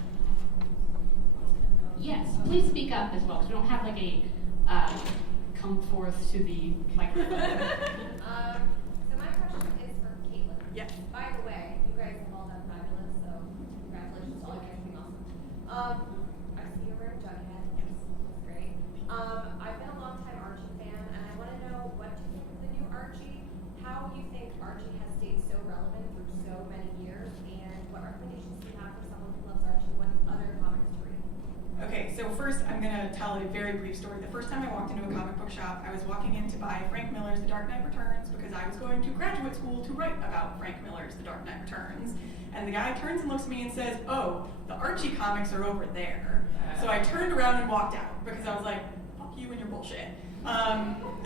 Yes, please speak up as well, because we don't have like a come forth to the microphone. So my question is for Caitlin. Yes. By the way, you guys have all done fabulous, so congratulations to all you guys being awesome. I see you're wearing Jughead. Yes. That's great. I've been a long time Archie fan, and I want to know, what do you think of the new Archie? How you think Archie has stayed so relevant through so many years, and what recommendations do you have for someone who loves Archie? What other comics to read? Okay, so first I'm going to tell a very brief story. The first time I walked into a comic book shop, I was walking in to buy Frank Miller's The Dark Knight Returns because I was going to graduate school to write about Frank Miller's The Dark Knight Returns. And the guy turns and looks at me and says, oh, the Archie comics are over there. So I turned around and walked out because I was like, fuck you and your bullshit.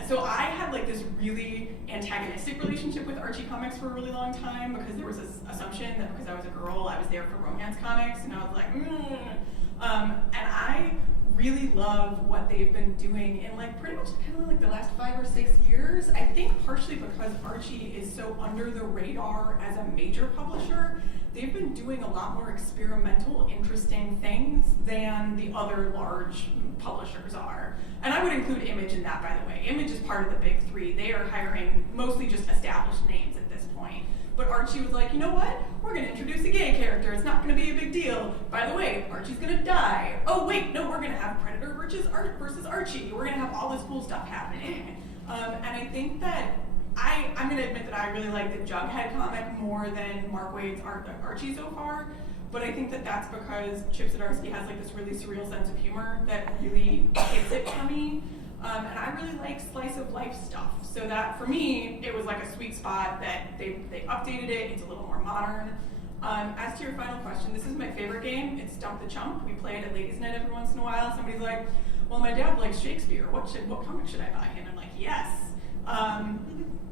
So I had like this really antagonistic relationship with Archie comics for a really long time because there was this assumption that because I was a girl, I was there for romance comics, and I was like, and I really love what they've been doing in like pretty much kind of like the last 5 or 6 years. I think partially because Archie is so under the radar as a major publisher, they've been doing a lot more experimental, interesting things than the other large publishers are. And I would include Image in that, by the way. Image is part of the big three. They are hiring mostly just established names at this point. But Archie was like, you know what? We're going to introduce a gay character. It's not going to be a big deal. By the way, Archie's going to die. Oh, wait, no, we're going to have Predator versus Archie. We're going to have all this cool stuff happening. And I think that I'm going to admit that I really like the Jughead comic more than Mark Waid's Archie so far. But I think that that's because Chip Zdarsky has like this really surreal sense of humor that really hits it for me. And I really like slice of life stuff. So that for me, it was like a sweet spot that they updated it. It's a little more modern. As to your final question, this is my favorite game. It's Dump the Chump. We play it at Ladies Night every once in a while. Somebody's like, well, my dad likes Shakespeare. What comic should I buy him? I'm like, yes.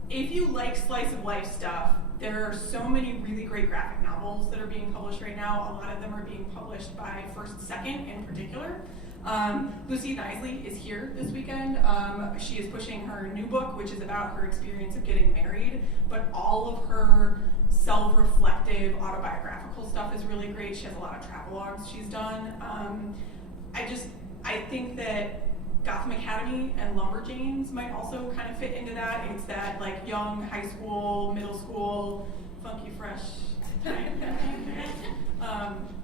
If you like slice of life stuff, there are so many really great graphic novels that are being published right now. A lot of them are being published by First Second in particular. Lucy Knisley is here this weekend. She is pushing her new book, which is about her experience of getting married, but all of her self-reflective autobiographical stuff is really great. She has a lot of travelogues she's done. I think that Gotham Academy and Lumberjanes might also kind of fit into that. It's that like young high school, middle school, funky fresh time.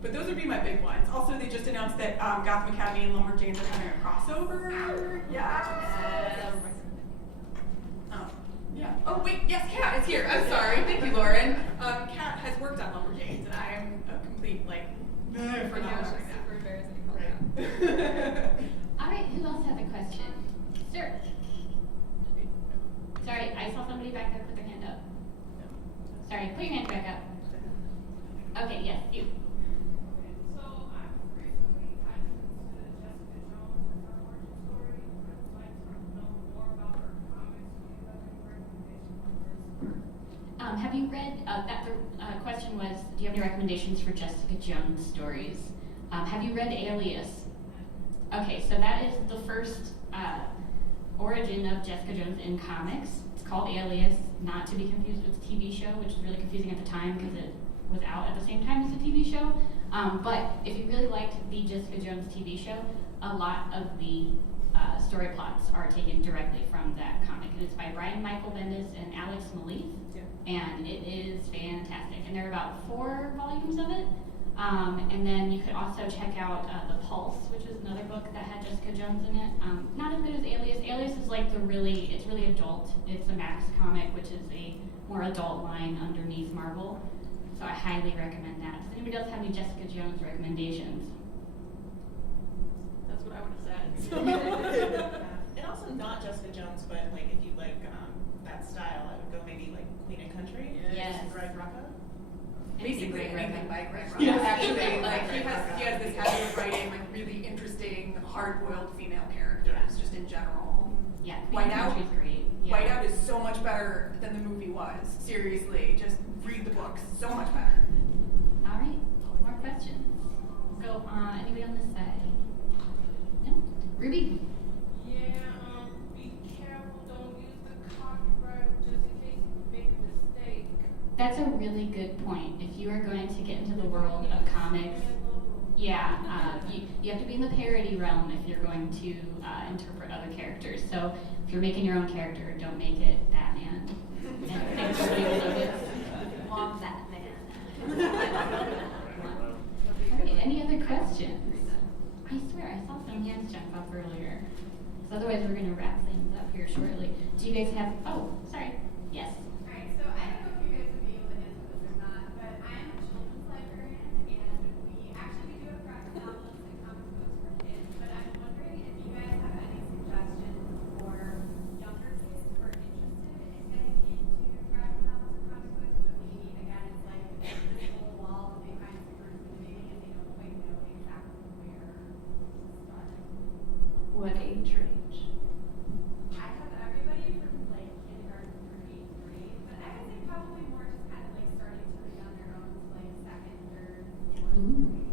But those would be my big ones. Also, they just announced that Gotham Academy and Lumberjanes are having a crossover. Yes. Yeah. Oh wait, yes, Kat is here. I'm sorry. Thank you, Lauren. Kat has worked on Lumberjanes, and I am a complete for knowledge like that. Super embarrassing. All right, who else has a question? Sir. Sorry, I saw somebody back there put their hand up. Sorry, put your hand back up. Okay, yes, you. So I've recently gotten into Jessica Jones and her origin story. I'd like to know more about her comics. Do you have any recommendations on her? Have you read, the question was, do you have any recommendations for Jessica Jones stories? Have you read Alias? Okay, so that is the first origin of Jessica Jones in comics. It's called Alias, not to be confused with the TV show, which is really confusing at the time because it was out at the same time as the TV show. But if you really liked the Jessica Jones TV show, a lot of the story plots are taken directly from that comic. And it's by Brian Michael Bendis and Alex Malif. Yeah. And it is fantastic. And there are about 4 volumes of it. And then you could also check out The Pulse, which is another book that had Jessica Jones in it. Not as good as Alias. Alias is like it's really adult. It's a Max comic, which is a more adult line underneath Marvel. So I highly recommend that. Does anybody else have any Jessica Jones recommendations? That's what I would have said. And also not Jessica Jones, but like if you like that style, I would go maybe like Queen and Country. Yes. Greg Rucka. Basically anything by Greg Rucka. Yeah. Actually, like he has this habit of writing like really interesting, hard-boiled female characters, just in general. Yeah, Queen Country's great. Yeah. Whiteout is so much better than the movie was. Seriously, just read the books. So much better. All right, more questions. So, anybody on this side? No? Ruby? Yeah, be careful. Don't use the copyright just in case you make a mistake. That's a really good point. If you are going to get into the world of comics, yeah, you have to be in the parody realm if you're going to interpret other characters. So if you're making your own character, don't make it Batman. And things are really loaded. Mom, Batman. Okay, any other questions? I swear I saw some hands jump up earlier. So otherwise we're going to wrap things up here shortly. Do you guys have, oh, sorry, yes. Alright, so I don't know if you guys would be able to answer this or not, but I am a children's librarian, and we do have graphic novels and comic books for kids, but I'm wondering if you guys have any suggestions for younger kids who are interested in getting into graphic novels or comic books, but maybe, again, it's like this whole wall and they find super intimidating and they don't quite know exactly where to start. What age range? I have everybody from like kindergarten through 8th grade, but I would say probably more just kind of like starting to read on their own to like 2nd, 3rd, 4th. Ooh.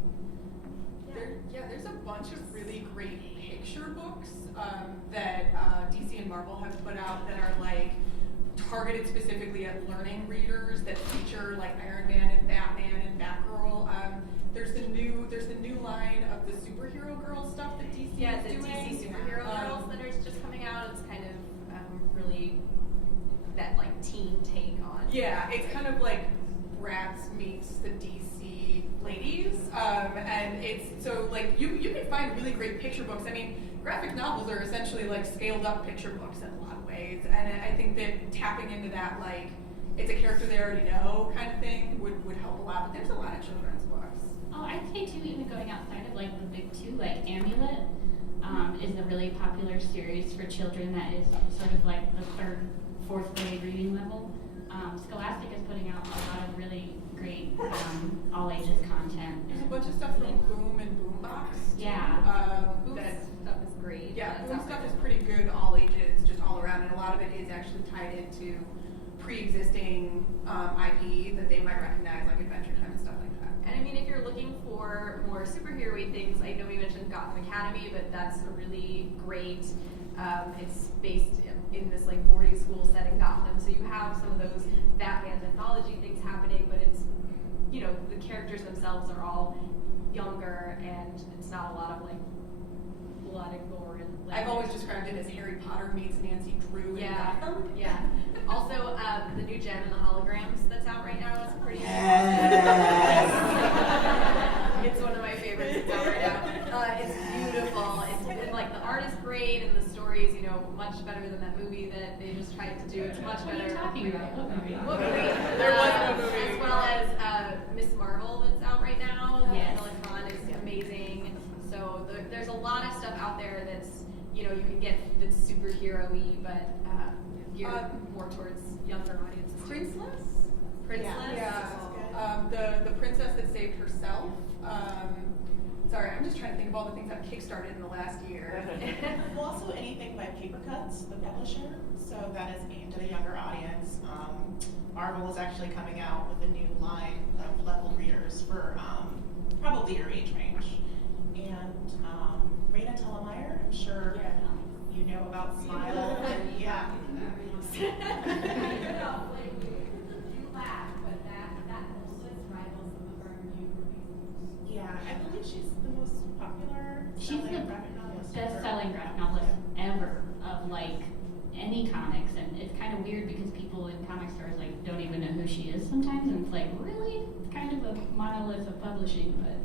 There's a bunch of really great picture books that DC and Marvel have put out that are like targeted specifically at learning readers that feature like Iron Man and Batman and Batgirl. There's the new line of the superhero girl stuff that DC Yeah, is the doing. DC superhero girls that are just coming out. It's kind of really that like teen take on. Yeah, it's kind of like Bratz meets the DC ladies, and it's so like you can find really great picture books. I mean, graphic novels are essentially like scaled up picture books in a lot of ways, and I think that tapping into that like it's a character they already know kind of thing would help a lot. But there's a lot of children's books. Oh, I'd say too, even going outside of like the big 2, like Amulet is a really popular series for children that is sort of like the 3rd, 4th grade reading level. Scholastic is putting out a lot of really great all ages content. There's a bunch of stuff from Boom and Boombox. Too. Yeah. Boom's stuff is great. Yeah, That's Boom out stuff there. is pretty good, all ages, just all around, and a lot of it is actually tied into pre-existing IP that they might recognize, like Adventure Time and stuff like that. And I mean, if you're looking for more superhero-y things, I know we mentioned Gotham Academy, but that's a really great, it's based in this like boarding school set in Gotham, so you have some of those Batman mythology things happening, but it's, you know, the characters themselves are all younger, and it's not a lot of like blood and gore and like, I've always described it as Harry Potter meets Nancy Drew in Gotham. Yeah. Also, the new gem and the holograms that's out right now is pretty It's one of my favorites that's out right now. It's beautiful. It's like the art is great and the story is, you know, much better than that movie that they just tried to do. It's much What better. are you talking about? What movie? What movie? There was no movie. As well as Miss Marvel that's out right now. Yes. Silicon is amazing. So there's a lot of stuff out there that's, you know, you can get that's superhero-y, but geared more towards younger audiences. Princeless? Princeless? Yeah. The princess that saved herself. Sorry, I'm just trying to think of all the things I've kickstarted in the last year. Well, also anything by Paper Cuts, the publisher, so that is aimed at a younger audience. Marvel is actually coming out with a new line of level readers for probably your age range. And Raina Tellemeier, I'm sure you know about Smile. Yeah. You laugh, but that list rivals some of our new releases. Yeah, I believe she's the most popular She's selling the graphic novelist. best-selling graphic novelist ever of like any comics, and it's kind of weird because people in comic stores like don't even know who she is sometimes, and it's like really it's kind of a monolith of publishing, but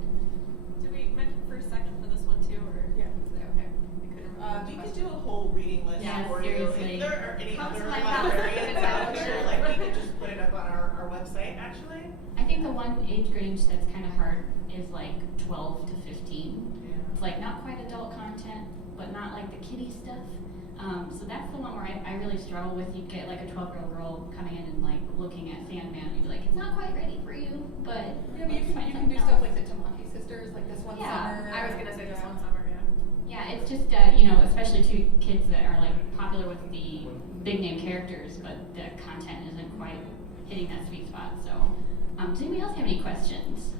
Did we mention for a second for this one too, or? Yeah. Okay. I couldn't remember. We could do a whole reading list Yeah, for seriously. you. If there are any Come other to my house, librarians it's out out there, there. like we could just put it up on our website actually. I think the one age range that's kind of hard is like 12 to 15. It's like not quite adult content, but not like the kiddie stuff. So that's the one where I really struggle with. You'd get like a 12-year-old girl coming in and like looking at Sandman, and you'd be like, it's not quite ready for you, but Yeah, but you let's can, find you can do something stuff else. like the Tamaki sisters, like this one Yeah, summer. I was gonna say this one summer, yeah. Yeah, it's just you know, especially to kids that are like popular with the big name characters, but the content isn't quite hitting that sweet spot. So, does anybody else have any questions?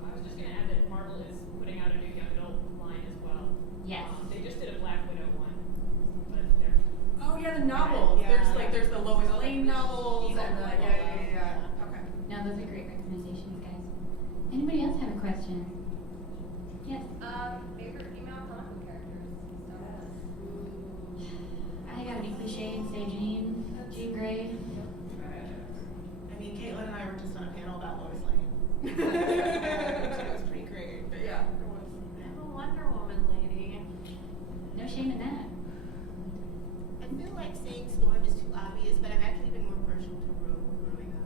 I was just gonna add that Marvel is putting out a new young adult line as well. Yes. They just did a Black Widow one, but they're Oh yeah, the novels. Yeah. There's the Lois Lane novels and the Okay. No, those are great recommendations, guys. Anybody else have a question? Yes. Favorite female comic book characters? I gotta be cliche and say Jean Grey. I mean, Caitlin and I were just on a panel about Lois Lane. It was pretty great. But yeah, it was. I'm a Wonder Woman lady. No shame in that. I feel like saying Storm is too obvious, but I've actually been more partial to Rogue growing up.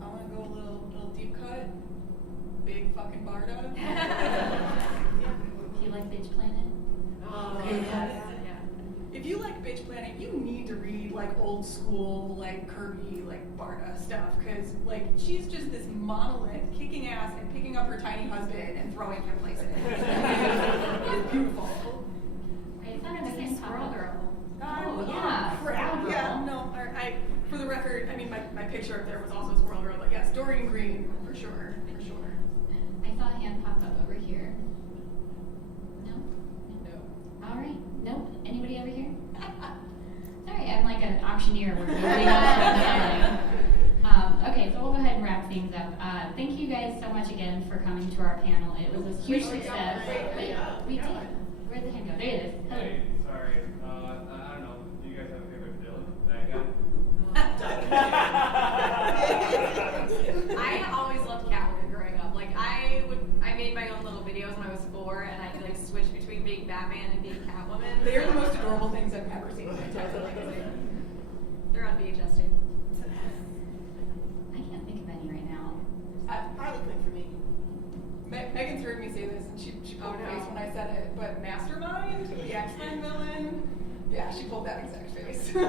I want to go a little deep cut. Big fucking Barda. Do you like Bitch Planet? Oh, yeah. If you like Bitch Planet, you need to read like old school, like Kirby, like Barda stuff, because like she's just this monolith kicking ass and picking up her tiny husband and throwing him places. It's beautiful. It's not a second Squirrel Girl. Oh, yeah. Crap. Squirrel Yeah, Girl. no, for the record, I mean, my picture up there was also Squirrel Girl, but yes, Dorian Green, for sure. I saw a hand pop up over here. No? No. All right. Nope. Anybody over here? Sorry, I'm like an auctioneer where nobody else is smiling. Okay, so we'll go ahead and wrap things up. Thank you guys so much again for coming to our panel. It was a huge success. Wait, we did. Where'd the hand go? There it is. Hello. Hey, sorry. I don't know. Do you guys have a favorite villain? Bad guy? I always loved Catwoman growing up. Like I made my own little videos when I was 4, and I could like switch between being Batman and being Catwoman. They are the most adorable things I've ever seen. They're on VHS too. I can't think of any right now. Harley Quinn for me. Megan's heard me say this, and she pulled Oh, no. her face when I said it. But Mastermind, the X-Men villain, yeah, she pulled that exact face. No,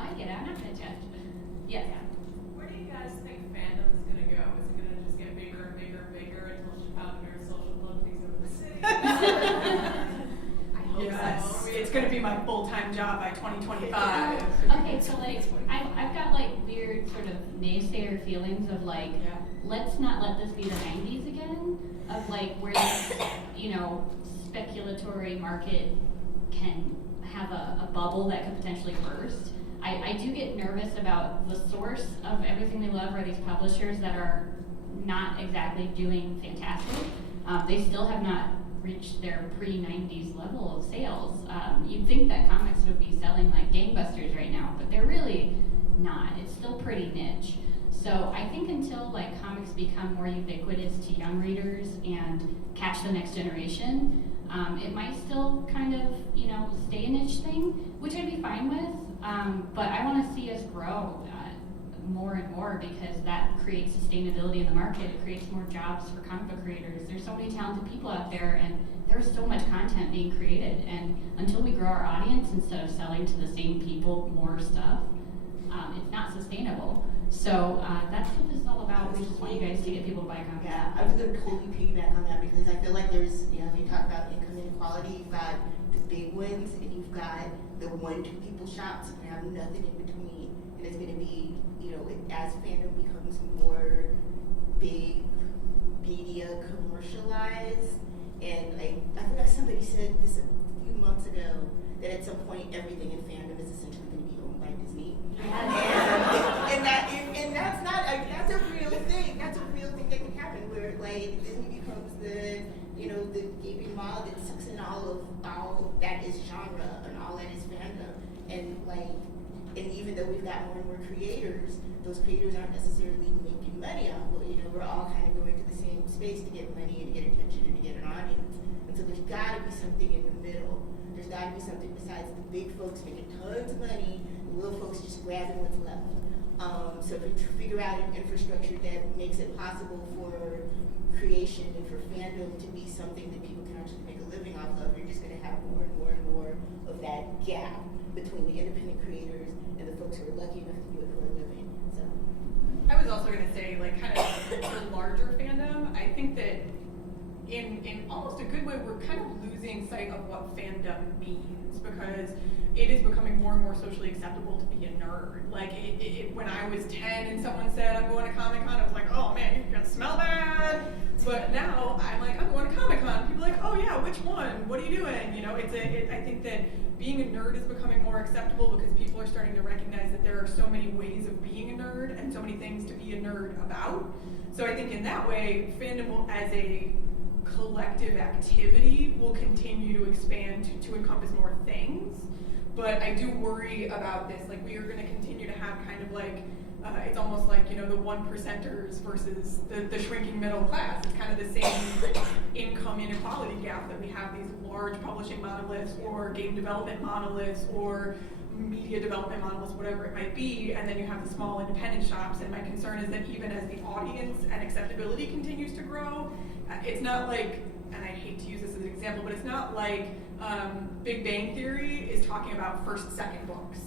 I get it. I'm not gonna judge. Yes. full-time job by 2025. Okay, so like, I've got like weird sort of naysayer feelings of like, Yeah. let's not let this be the 90s again, of like where this, you know, speculatory market can have a bubble that could potentially burst. I do get nervous about the source of everything they love are these publishers that are not exactly doing fantastic. They still have not reached their pre-90s level of sales. You'd think that comics would be selling like gangbusters right now, but they're really not. It's still pretty niche. So I think until like comics become more ubiquitous to young readers and catch the next generation, it might still kind of, you know, stay a niche thing, which I'd be fine with. But I want to see us grow more and more because that creates sustainability in the market. It creates more jobs for comic book creators. There's so many talented people out there, and there's so much content being created. And until we grow our audience instead of selling to the same people more stuff, it's not sustainable. So that's what this is all about. We just want you guys to get people to buy comics. Yeah, I was going to totally piggyback on that because I feel like there's, you know, you talk about income inequality, you've got the big ones and you've got the 1-2 people shops and have nothing in between. And it's going to be, you know, as fandom becomes more big media commercialized, and like, I forgot somebody said this a few months ago, that at some point everything in fandom is essentially going to be owned by Disney. And that's not that's a real thing. That's a real thing that can happen where like Disney becomes the, you know, the gaping maw that sucks in all that is genre and all that is fandom. And like, and even though we've got more and more creators, those creators aren't necessarily making money off of it. You know, we're all kind of going to the same space to get money and to get attention and to get an audience. And so there's got to be something in the middle. There's got to be something besides the big folks making tons of money, the little folks just grabbing what's left. So if we figure out an infrastructure that makes it possible for creation and for fandom to be something that people can actually make a living off of, you're just going to have more and more and more of that gap between the independent creators and the folks who are lucky enough to do it for a living. So I was also going to say, like, kind of for larger fandom, I think that in almost a good way, we're kind of losing sight of what fandom means because it is becoming more and more socially acceptable to be a nerd. Like, when I was 10 and someone said, I'm going to Comic-Con, I was like, oh man, you're gonna smell bad. But now I'm like, I'm going to Comic-Con. People are like, oh yeah, which one? What are you doing? You know, I think that being a nerd is becoming more acceptable because people are starting to recognize that there are so many ways of being a nerd and so many things to be a nerd about. So I think in that way, fandom will, as a collective activity, will continue to expand to encompass more things. But I do worry about this. Like, we are going to continue to have kind of like, it's almost like, you know, the 1%ers versus the shrinking middle class. It's kind of the same income inequality gap that we have these large publishing monoliths or game development monoliths or media development monoliths, whatever it might be, and then you have the small independent shops. And my concern is that even as the audience and acceptability continues to grow, it's not like, and I hate to use this as an example, but it's not like Big Bang Theory is talking about first, second books.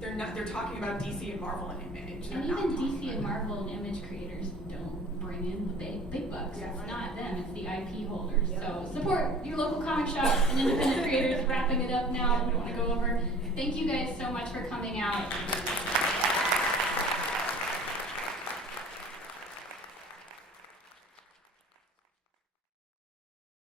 They're talking about DC and Marvel and Image. And even DC and Marvel and Image creators don't bring in the big bucks. Yeah, it's right. not them, it's the IP holders. Yeah. So support your local comic shops and independent creators. Wrapping it up now, I don't want to go over. Thank you guys so much for coming out.